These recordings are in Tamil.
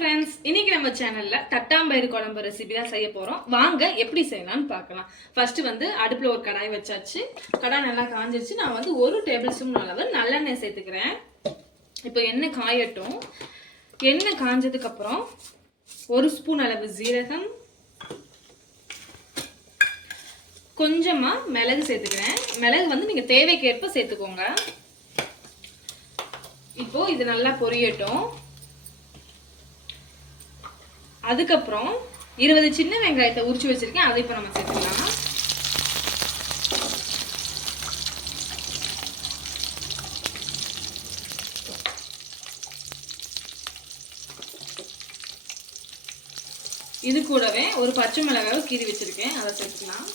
ஃப்ரெண்ட்ஸ் இன்னைக்கு நம்ம சேனல்ல தட்டாம்பயிறு குழம்பு ரெசிபி தான் செய்ய போறோம். வாங்க எப்படி செய்யலாம்னு பார்க்கலாம். ஃபர்ஸ்ட் வந்து அடுப்புல ஒரு கடாய் வச்சாச்சு. கடாய் நல்லா காஞ்சிருச்சு. நான் வந்து ஒரு டேபிள் ஸ்பூன் அளவு நல்லெண்ணெய் சேர்த்துக்கிறேன். இப்போ எண்ணெய் காயட்டும். எண்ணெய் காஞ்சதுக்கு அப்புறம் ஒரு ஸ்பூன் அளவு ஜீரகம் கொஞ்சமா மிளகு சேர்த்துக்கிறேன். மிளகு வந்து நீங்க தேவைக்கேற்ப சேர்த்துக்கோங்க. இப்போ இது நல்லா பொரியட்டும். அதுக்கப்புறம் இருபது சின்ன வெங்காயத்தை உரிச்சு வச்சிருக்கேன். அதை இப்போ நம்ம சேர்த்துக்கலாம்? இது கூடவே ஒரு பச்சை மிளகாவை கீறி வச்சிருக்கேன். அதை சேர்த்துக்கலாம்.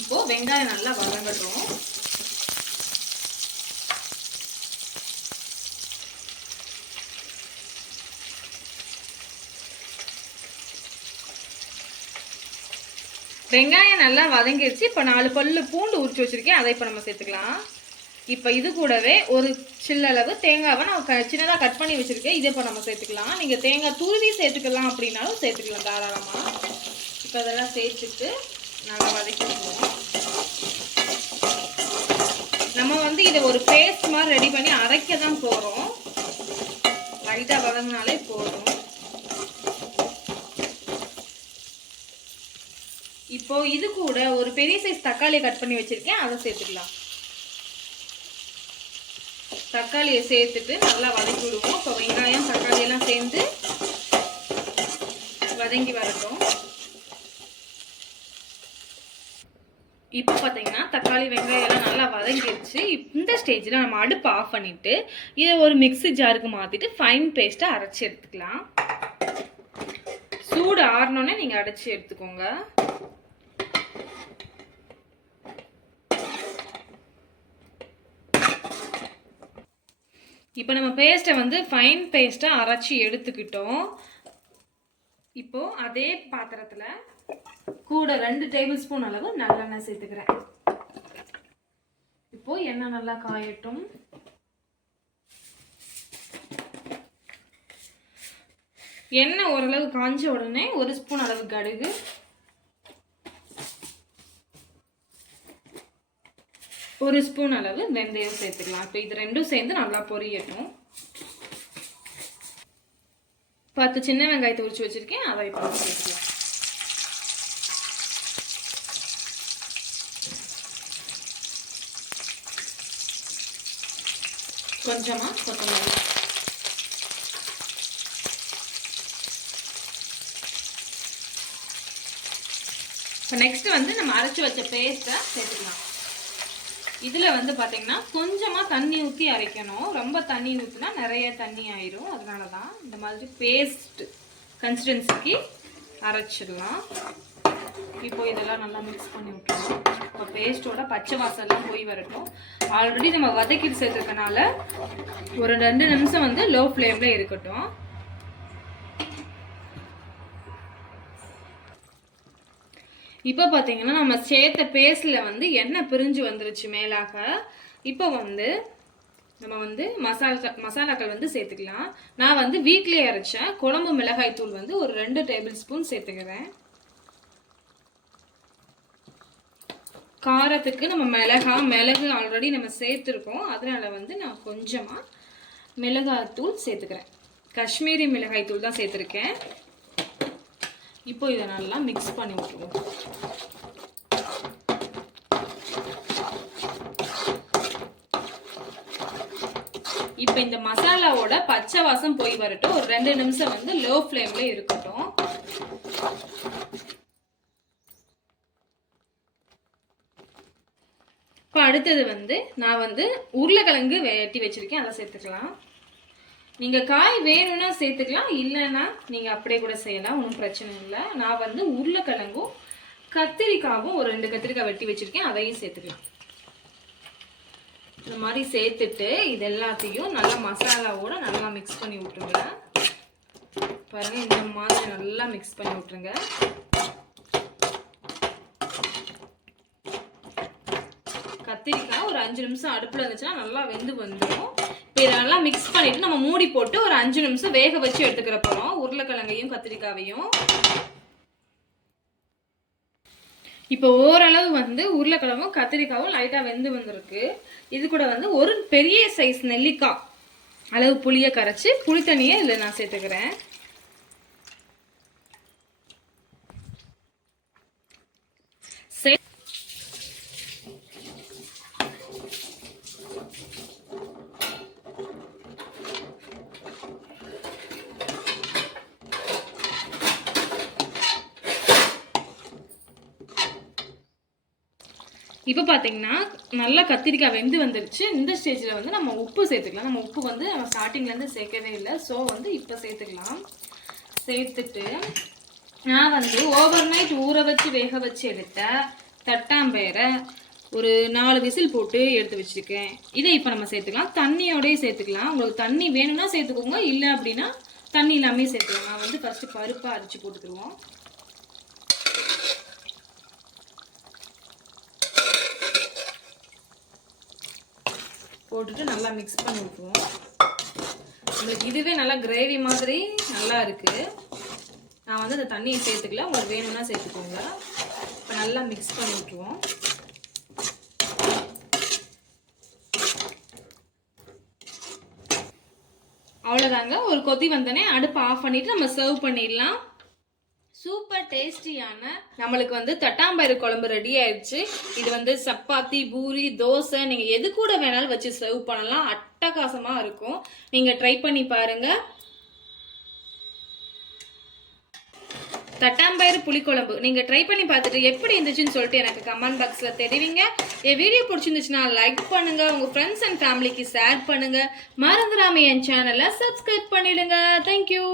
இப்போ வெங்காயம் நல்லா வதங்கட்டும். வெங்காயம் நல்லா வதங்கிடுச்சு இப்போ நாலு பல்லு பூண்டு உரிச்சு வச்சுருக்கேன். அதை இப்போ நம்ம சேர்த்துக்கலாம். இப்போ இது கூடவே ஒரு சில்லளவு தேங்காவை நான் க சின்னதாக கட் பண்ணி வச்சுருக்கேன். இதை இப்போ நம்ம சேர்த்துக்கலாம். நீங்கள் தேங்காய் துருவி சேர்த்துக்கலாம் அப்படின்னாலும் சேர்த்துக்கலாம் தாராளமாக இப்போ அதெல்லாம் சேர்த்துட்டு நல்லா வதக்கிடுவோம். நம்ம வந்து இதை ஒரு பேஸ்ட் மாதிரி ரெடி பண்ணி அரைக்க தான் போகிறோம் லைட்டாக வதங்கினாலே போதும். இப்போ இது கூட ஒரு பெரிய சைஸ் தக்காளியை கட் பண்ணி வச்சுருக்கேன். அதை சேர்த்துக்கலாம். தக்காளியை சேர்த்துட்டு நல்லா வதக்கி விடுவோம். இப்போ வெங்காயம் தக்காளியெல்லாம் சேர்ந்து வதங்கி வரட்டும். இப்போ பார்த்தீங்கன்னா தக்காளி வெங்காயம் எல்லாம் நல்லா வதங்கிடுச்சு இந்த ஸ்டேஜில் நம்ம அடுப்பு ஆஃப் பண்ணிவிட்டு இதை ஒரு மிக்ஸி ஜாருக்கு மாற்றிட்டு ஃபைன் பேஸ்ட்டாக அரைச்சி எடுத்துக்கலாம். சூடு ஆறினோன்னே நீங்கள் அரைச்சி எடுத்துக்கோங்க. இப்போ நம்ம பேஸ்ட்டை வந்து ஃபைன் பேஸ்ட்டை அரைச்சி எடுத்துக்கிட்டோம். இப்போது அதே பாத்திரத்தில் கூட ரெண்டு டேபிள் ஸ்பூன் அளவு நல்லெண்ணெய் சேர்த்துக்கிறேன். இப்போது எண்ணெய் நல்லா காயட்டும். எண்ணெய் ஓரளவு காஞ்ச உடனே ஒரு ஸ்பூன் அளவு கடுகு. ஒரு ஸ்பூன் அளவு வெந்தயம் சேர்த்துக்கலாம். இப்போ இது ரெண்டும் சேர்ந்து நல்லா பொரியட்டும் பத்து சின்ன வெங்காயத்தை உரிச்சு வச்சுருக்கேன். அதை இப்போ சேர்த்துக்கலாம். கொஞ்சமாக கொத்தமல்லி. இப்போ நெக்ஸ்ட் வந்து நம்ம அரைச்சி வச்ச பேஸ்ட்டை சேர்த்துக்கலாம். இதில் வந்து பார்த்திங்கன்னா கொஞ்சமாக தண்ணி ஊற்றி அரைக்கணும். ரொம்ப தண்ணி ஊற்றினா நிறைய தண்ணி ஆயிரும். அதனால தான் இந்த மாதிரி பேஸ்ட் கன்சிஸ்டன்சிக்கு அரைச்சிடலாம். இப்போ இதெல்லாம் நல்லா மிக்ஸ் பண்ணி விட்டுருவோம் இப்போ பேஸ்ட்டோட பச்சை வாசல்லாம் போய் வரட்டும். ஆல்ரெடி நம்ம வதக்கிட்டு சேர்த்துக்கனால ஒரு ரெண்டு நிமிஷம் வந்து லோ ஃப்ளேமில் இருக்கட்டும். இப்போ பார்த்தீங்கன்னா நம்ம சேர்த்த பேஸ்டில் வந்து எண்ணெய் பிரிஞ்சு வந்துருச்சு மேலாக. இப்போ வந்து நம்ம வந்து மசாலா மசாலாக்கள் வந்து சேர்த்துக்கலாம். நான் வந்து வீட்டிலே அரைச்சேன். குழம்பு மிளகாய் தூள் வந்து ஒரு ரெண்டு டேபிள் ஸ்பூன் சேர்த்துக்கிறேன். காரத்துக்கு நம்ம மிளகா மிளகு ஆல்ரெடி நம்ம சேர்த்துருக்கோம். அதனால் வந்து நான் கொஞ்சமாக மிளகாய் தூள் சேர்த்துக்கிறேன். காஷ்மீரி மிளகாய் தூள் தான் சேர்த்துருக்கேன். இப்போ இதை நல்லா மிக்ஸ் பண்ணி விட்டுருவோம் இப்போ இந்த மசாலாவோட பச்சை வாசம் போய் வரட்டும். ஒரு ரெண்டு நிமிஷம் வந்து லோ ஃப்ளேம்ல இருக்கட்டும். இப்போ அடுத்தது வந்து நான் வந்து உருளைக்கிழங்கு வெட்டி வச்சிருக்கேன். அதை சேர்த்துக்கலாம். நீங்கள் காய் வேணும்னா சேர்த்துக்கலாம் இல்லைன்னா நீங்கள் அப்படியே கூட செய்யலாம் ஒன்றும் பிரச்சனை இல்லை. நான் வந்து உருளைக்கிழங்கும் கத்திரிக்காவும் ஒரு ரெண்டு கத்திரிக்காய் வெட்டி வச்சுருக்கேன் அதையும் சேர்த்துக்கலாம். இந்த மாதிரி சேர்த்துட்டு இது எல்லாத்தையும் நல்லா மசாலாவோட நல்லா மிக்ஸ் பண்ணி விட்டுருங்க. பாருங்கள் இந்த மாதிரி நல்லா மிக்ஸ் பண்ணி விட்டுருங்க. கத்திரிக்காய் ஒரு அஞ்சு நிமிஷம் அடுப்பில் இருந்துச்சுன்னா நல்லா வெந்து வந்துடும் இப்போ இதை நல்லா மிக்ஸ் பண்ணிவிட்டு நம்ம மூடி போட்டு ஒரு அஞ்சு நிமிஷம் வேக வச்சு எடுத்துக்கிற போகிறோம் உருளைக்கிழங்கையும் கத்திரிக்காவையும். இப்போ ஓரளவு வந்து உருளைக்கிழங்கும் கத்திரிக்காவும் லைட்டாக வெந்து வந்திருக்கு. இது கூட வந்து ஒரு பெரிய சைஸ் நெல்லிக்காய். அளவு புளியை கரைச்சி புளி தண்ணியை இதில் நான் சேர்த்துக்கிறேன். இப்போ பார்த்தீங்கன்னா நல்லா கத்திரிக்காய் வெந்து வந்துருச்சு. இந்த ஸ்டேஜில் வந்து நம்ம உப்பு சேர்த்துக்கலாம். நம்ம உப்பு வந்து நம்ம ஸ்டார்டிங்லேருந்து சேர்க்கவே இல்லை. ஸோ வந்து இப்போ சேர்த்துக்கலாம். சேர்த்துட்டு நான் வந்து ஓவர் நைட் ஊற வச்சு வேக வச்சு எடுத்த தட்டாம்பயிரை ஒரு நாலு விசில் போட்டு எடுத்து வச்சுருக்கேன். இதை இப்போ நம்ம சேர்த்துக்கலாம். தண்ணியோடய சேர்த்துக்கலாம். உங்களுக்கு தண்ணி வேணும்னா சேர்த்துக்கோங்க. இல்லை அப்படின்னா தண்ணி இல்லாமே சேர்த்துக்கலாம். நான் வந்து ஃபஸ்ட்டு பருப்பாக அரிச்சு போட்டுக்கிடுவோம். போட்டுட்டு நல்லா மிக்ஸ் பண்ணி விட்டுருவோம் நம்மளுக்கு இதுவே நல்லா கிரேவி மாதிரி நல்லா இருக்குது நான் வந்து அந்த தண்ணியை சேர்த்துக்கல. உங்களுக்கு வேணும்னா சேர்த்துக்கோங்க. இப்போ நல்லா மிக்ஸ் பண்ணி விட்டுருவோம் அவ்வளோதாங்க ஒரு கொதி வந்தோடனே அடுப்பு ஆஃப் பண்ணிவிட்டு நம்ம சர்வ் பண்ணிடலாம். சூப்பர் டேஸ்டியான நம்மளுக்கு வந்து தட்டாம்பயிறு குழம்பு ரெடி ஆயிடுச்சு இது வந்து சப்பாத்தி பூரி தோசை நீங்கள் எது கூட வேணாலும் வச்சு சர்வ் பண்ணலாம். அட்டகாசமாக இருக்கும். நீங்கள் ட்ரை பண்ணி பாருங்க. தட்டாம்பயிறு புளிக்குழம்பு நீங்கள் ட்ரை பண்ணி பார்த்துட்டு எப்படி இருந்துச்சுன்னு சொல்லிட்டு எனக்கு கமெண்ட் பாக்ஸில் தெரிவிங்க. என் வீடியோ பிடிச்சிருந்துச்சுன்னா லைக் பண்ணுங்கள் உங்கள் ஃப்ரெண்ட்ஸ் அண்ட் ஃபேமிலிக்கு ஷேர் பண்ணுங்கள் மறந்துடாம என் சேனலை சப்ஸ்கிரைப் பண்ணிவிடுங்க தேங்க்யூ